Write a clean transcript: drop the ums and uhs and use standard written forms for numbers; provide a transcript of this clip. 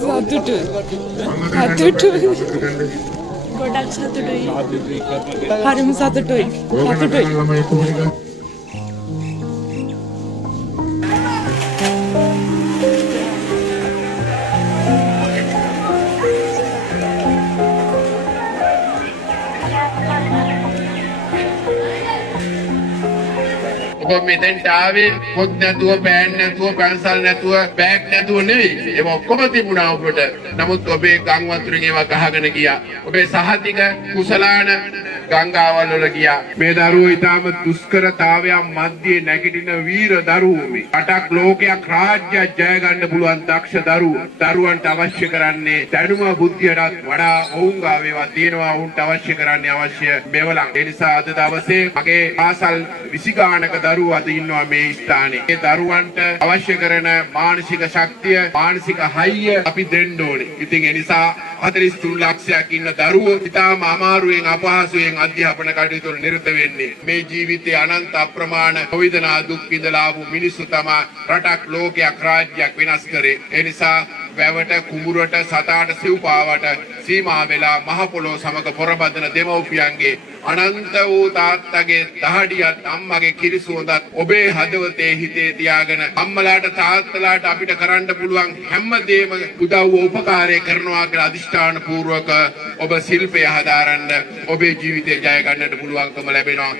සතුටුයි. සතුටුයි. ගොඩක් සතුටුයි. හරිම සතුටුයි. සතුටුයි. ඔබ මෙතෙන්ට ආවේ පොත් නැතුව, පෑන් නැතුව, පැන්සල් නැතුව, බෑග් නැතුව නෙවෙයි. ඒක ඔක්කොම තිබුණා ඔබට. නමුත් ඔබේ ගම් වතුරින් ඒවා ගහගෙන ගියා. ඔබේ සහතික කුසලාන ගංගාවල් වල ගියා. මේ දරුවෝ ඊටාම දුෂ්කරතාවයන් මැද්දේ නැගිටින වීර දරුවෝ මේ. රටක් ලෝකයක් රාජ්‍යයක් ජය ගන්න පුළුවන් දක්ෂ දරුවෝ. දරුවන්ට අවශ්‍ය කරන්නේ දැනුම බුද්ධියටත් වඩා ඔවුන් ගාව ඒවා තියෙනවා. ඔවුන්ට අවශ්‍ය කරන්නේ අවශ්‍ය මෙවලම්. ඒ නිසා අද දවසේ මගේ පාසල් 20 ගානක දරුවෝ අද ඉන්නවා මේ ස්ථානේ. මේ දරුවන්ට අවශ්‍ය කරන මානසික ශක්තිය, මානසික හයිය අපි දෙන්න ඕනේ. ඉතින් ඒ නිසා 43 ලක්ෂයක් ඉන්න දරුවෝ ඉතාම අමාරුවෙන් අපහසුයෙන් අධ්‍යාපන කටයුතු වල නිරත වෙන්නේ. මේ ජීවිතයේ අනන්ත අප්‍රමාණ වේදනා දුක් විඳලා ආපු මිනිස්සු තමයි රටක් ලෝකයක් රාජ්‍යයක් වෙනස් කරේ. ඒ නිසා වැවට කුඹුරට සතාට සිව්පාවට සීමා වෙලා මහ පොළොව සමග පොරබදන දෙමව්පියන්ගේ අනන්ත වූ තාත්තගේ දහඩියත් අම්මගේ කිරිසුවඳත් ඔබේ හදවතේ හිතේ තියාගෙන අම්මලාට තාත්තලාට අපිට කරන්න පුළුවන් හැමදේම උදව්ව උපකාරය කරනවා කියලා අදිෂ්ඨාන පූර්වක ඔබ ශිල්පය හදාරන්න ඔබේ ජීවිතය ජය ගන්නට පුළුවන්කම ලැබෙනවා.